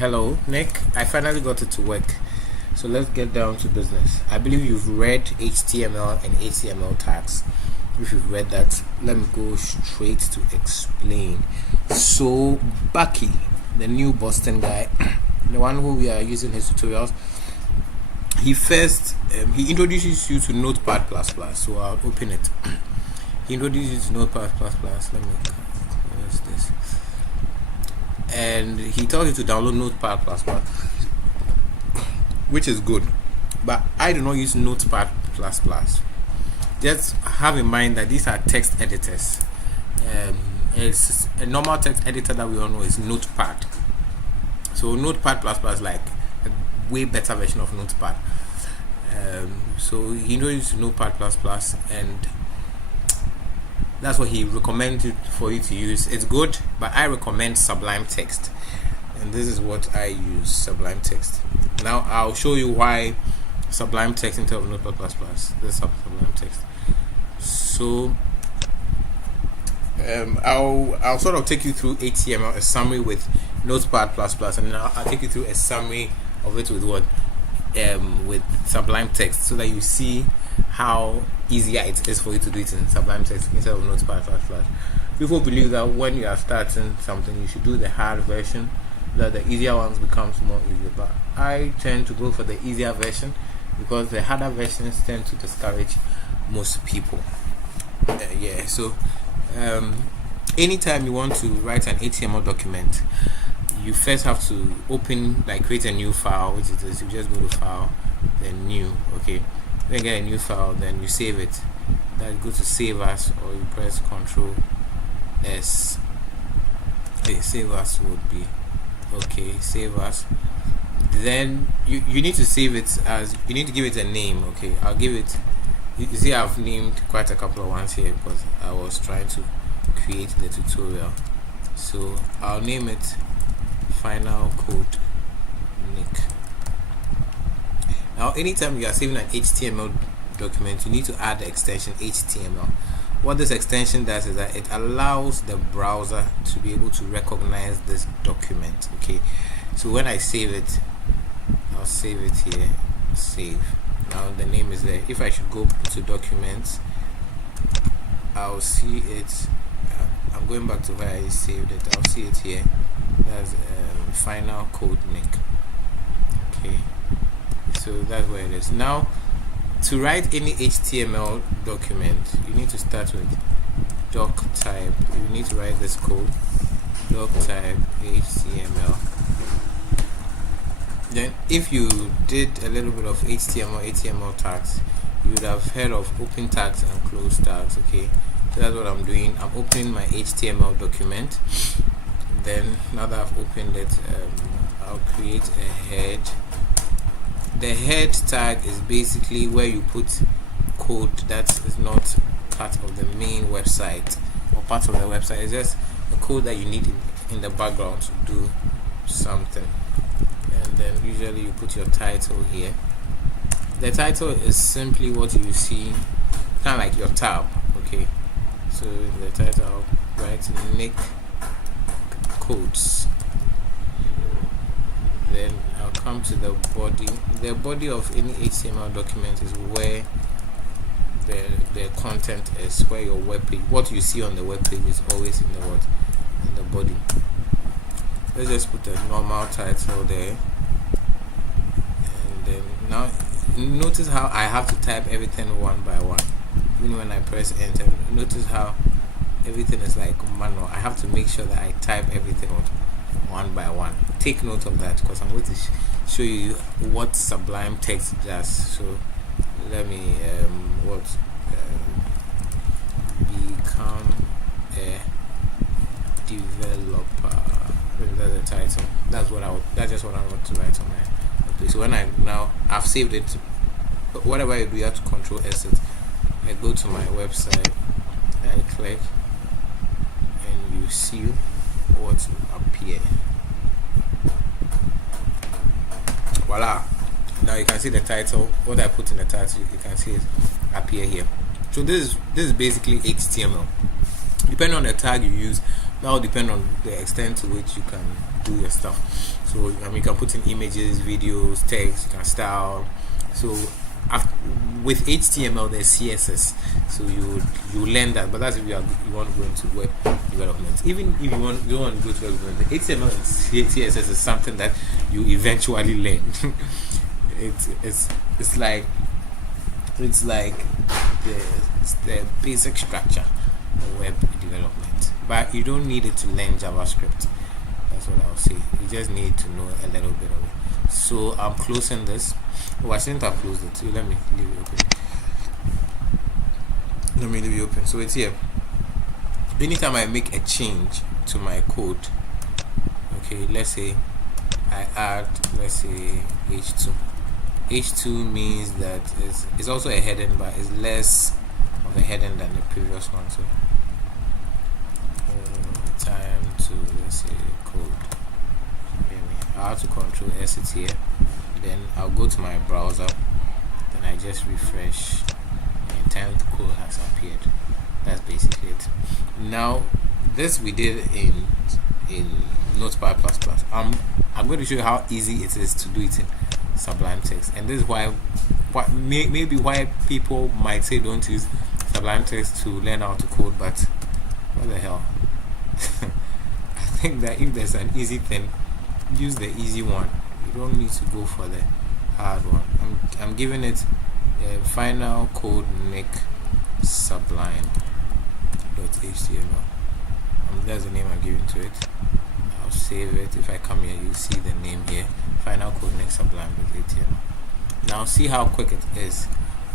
Hello, Nick. I finally got it to work. So let's get down to business. I believe you've read HTML and HTML tags. If you've read that, let me go straight to explain. So Bucky, the new Boston guy, the one who we are using his tutorials, he first he introduces you to Notepad++. So I'll open it. He introduces you to Notepad++. Let me close this. And he tells you to download Notepad++, which is good, but I do not use Notepad++. Just have in mind that these are text editors. It's a normal text editor that we all know is Notepad. So Notepad++ is like a way better version of Notepad. So he knows Notepad++, and that's what he recommended for you to use. It's good, but I recommend Sublime Text, and this is what I use, Sublime Text. Now I'll show you why Sublime Text instead of Notepad++. This is Sublime Text. So I'll sort of take you through HTML, a summary with Notepad++, and then I'll take you through a summary of it with what with Sublime Text, so that you see how easier it is for you to do it in Sublime Text instead of Notepad++. People believe that when you are starting something, you should do the hard version, that the easier ones becomes more easier. But I tend to go for the easier version because the harder versions tend to discourage most people. So anytime you want to write an HTML document, you first have to create a new file, which is this. You just go to File, then New. Okay, then get a new file, then you save it. Then go to Save As, or you press Ctrl S. Okay, Save As would be okay. Save As. Then you need to save it as, you need to give it a name. Okay, I'll give it. You see, I've named quite a couple of ones here because I was trying to create the tutorial. So I'll name it Final Code Nick. Now, anytime you are saving an HTML document, you need to add the extension HTML. What this extension does is that it allows the browser to be able to recognize this document. Okay, so when I save it, I'll save it here. Save. Now the name is there. If I should go to documents, I'll see it. I'm going back to where I saved it. I'll see it here. That's Final Code Nick. Okay, so that's where it is. Now, to write any HTML document, you need to start with doc type. You need to write this code, doc type HTML. Then if you did a little bit of HTML tags, you would have heard of open tags and close tags. Okay, so that's what I'm doing. I'm opening my HTML document. Then now that I've opened it, I'll create a head. The head tag is basically where you put code that is not part of the main website or part of the website. It's just a code that you need in the background to do something. And then usually you put your title here. The title is simply what you see, kind of like your tab. Okay, so in the title I'll write Nick Codes. Then I'll come to the body. The body of any HTML document is where the content is, where your web page, what you see on the web page is always in the body. Let's just put a normal title there. And then now notice how I have to type everything one by one. Even when I press enter, notice how everything is like manual. I have to make sure that I type everything one by one. Take note of that because I'm going to show you what Sublime Text does. So let me become a developer. That's the title. That's just what I want to write on my place. So when I've saved it, whatever I do, you have to Control S it. I go to my website, I click, and you see what will appear. Voila! Now you can see the title. What I put in the title, you can see it appear here. So this is basically HTML. Depending on the tag you use, that will depend on the extent to which you can do your stuff. So you can put in images, videos, text, you can style. So with HTML there's CSS, so you learn that, but that's if you want to go into web development. Even if you don't want to go to web development, HTML and CSS is something that you eventually learn. it's like the basic structure of web development, but you don't need it to learn JavaScript. That's what I'll say. You just need to know a little bit of it. So I'm closing this. Oh, I shouldn't have closed it. So let me leave it open. So it's here. Anytime I make a change to my code, okay, let's say I add, let's say h2. H2 means that it's also a heading, but it's less of a heading than the previous one. So time to, let's say, code. I have to control S it here. Then I'll go to my browser. Then I just refresh, and time to code has appeared. That's basically it. Now, this we did in Notepad++. I'm going to show you how easy it is to do it in Sublime Text, and this is why maybe why people might say don't use Sublime Text to learn how to code, but what the hell. I think that if there's an easy thing, use the easy one. You don't need to go for the hard one. I'm giving it final code Nick sublime.html. That's the name I'm giving to it. I'll save it. If I come here, you see the name here, final code Nick sublime.html. Now see how quick it is.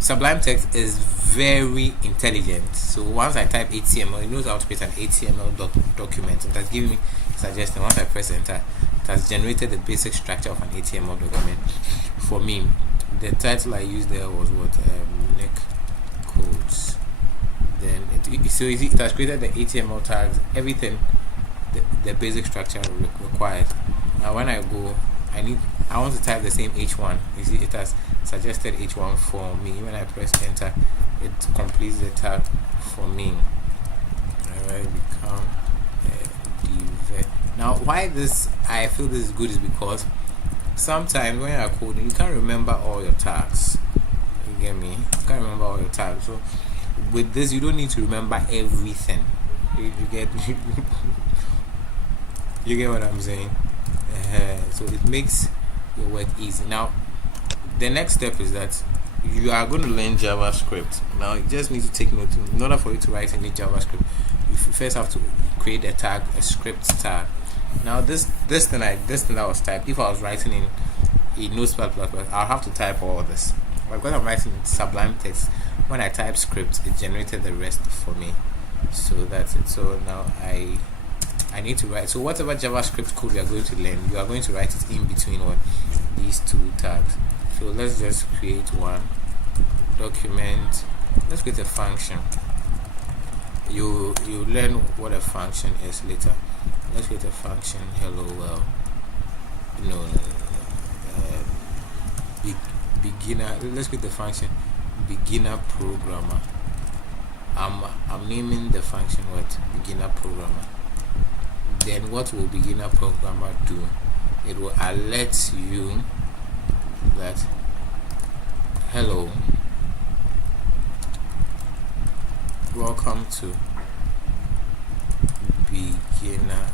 Sublime Text is very intelligent. So once I type HTML, it knows how to create an HTML document. It has given me a suggestion. Once I press enter, it has generated the basic structure of an HTML document for me. The title I used there was what? Nick codes. Then it has created the HTML tags, everything, the basic structure required. Now when I go, I want to type the same H1. You see, it has suggested H1 for me. When I press enter, it completes the tag for me. Alright, become div. Now why I feel this is good is because sometimes when you're coding, you can't remember all your tags. You get me? You can't remember all your tags. So with this, you don't need to remember everything. You get you get what I'm saying? So it makes your work easy. Now the next step is that you are going to learn JavaScript. Now you just need to take note. In order for you to write any JavaScript, you first have to create a tag, a script tag. Now this thing that was typed, if I was writing in Notepad++, I'll have to type all this. But because I'm writing in Sublime Text, when I type script, it generated the rest for me. So that's it. So now I need to write. So whatever JavaScript code we are going to learn, you are going to write it in between these two tags. So let's just create one document. Let's create a function. You learn what a function is later. Let's create a function. Hello world. Beginner. Let's create the function beginner programmer. I'm naming the function what? Beginner programmer. Then what will beginner programmer do? It will alert you that hello, welcome to beginner,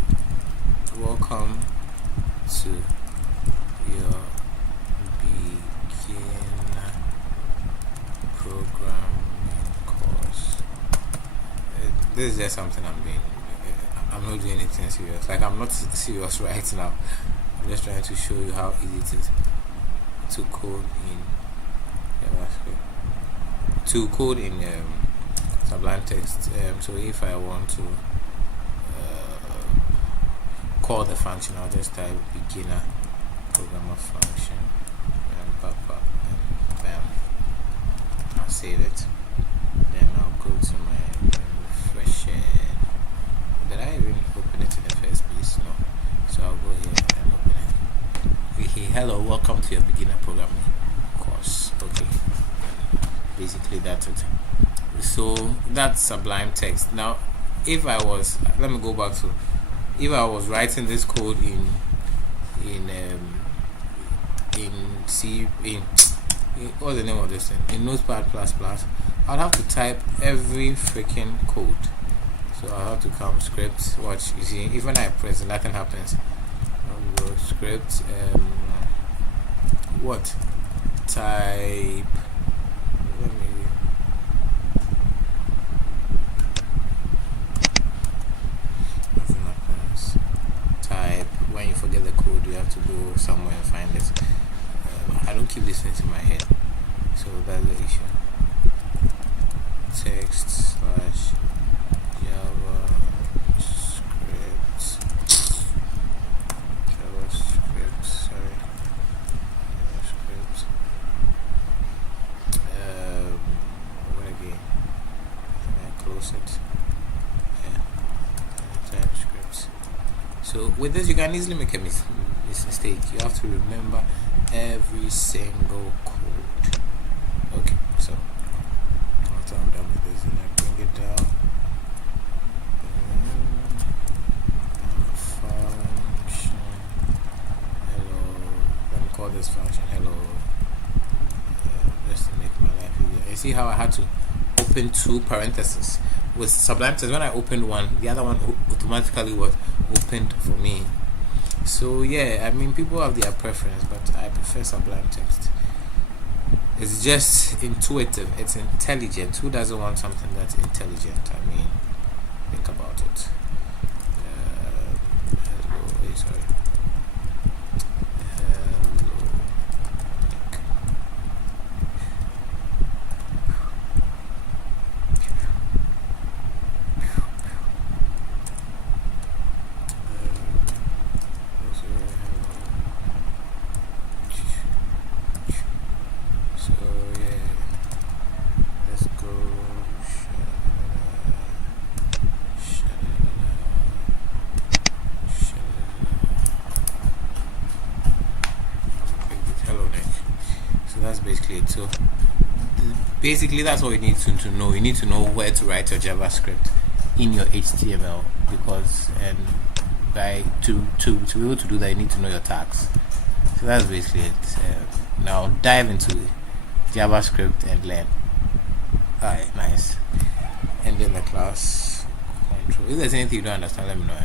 welcome to your beginner programming course. This is just something I'm doing. I'm not doing anything serious. Like, I'm not serious right now. I'm just trying to show you how easy it is to code in JavaScript, to code in Sublime Text. So if I want to call the function, I'll just type beginner programmer function and bam, I'll save it. Then I'll go to my refresh it. Did I even open it in the first place? No. So I'll go here and open it. Okay, hello, welcome to your beginner programming course. Okay. Basically that's it. So that's Sublime Text. Now let me go back to, if I was writing this code in what's the name of this thing, in Notepad++, I'd have to type every freaking code. So I'll have to come script. Watch, you see, even when I press, nothing happens. I'll go script, what type, let me, nothing happens. Type, when you forget the code, you have to go somewhere and find it. I don't keep these things in my head, so that's the issue. Text slash JavaScript, sorry, JavaScript, what again, can I close it? Yeah, TypeScript. So with this you can easily make a mistake. You have to remember every single code. Okay, so after I'm done with this, and I bring it down, function hello, let me call this function hello, just to make my life easier. You see how I had to open two parentheses with Sublime Text? When I opened one, the other one automatically was opened for me. So yeah, I mean, people have their preference, but I prefer Sublime Text. It's just intuitive, it's intelligent. Who doesn't want something that's intelligent? I mean, think about it. Hello, sorry. That's basically it. So basically that's all you need to know. You need to know where to write your JavaScript in your HTML, because to be able to do that, you need to know your tags. So that's basically it. Now dive into JavaScript and learn. Alright, nice. Ending the class. Control. If there's anything you don't understand, let me know.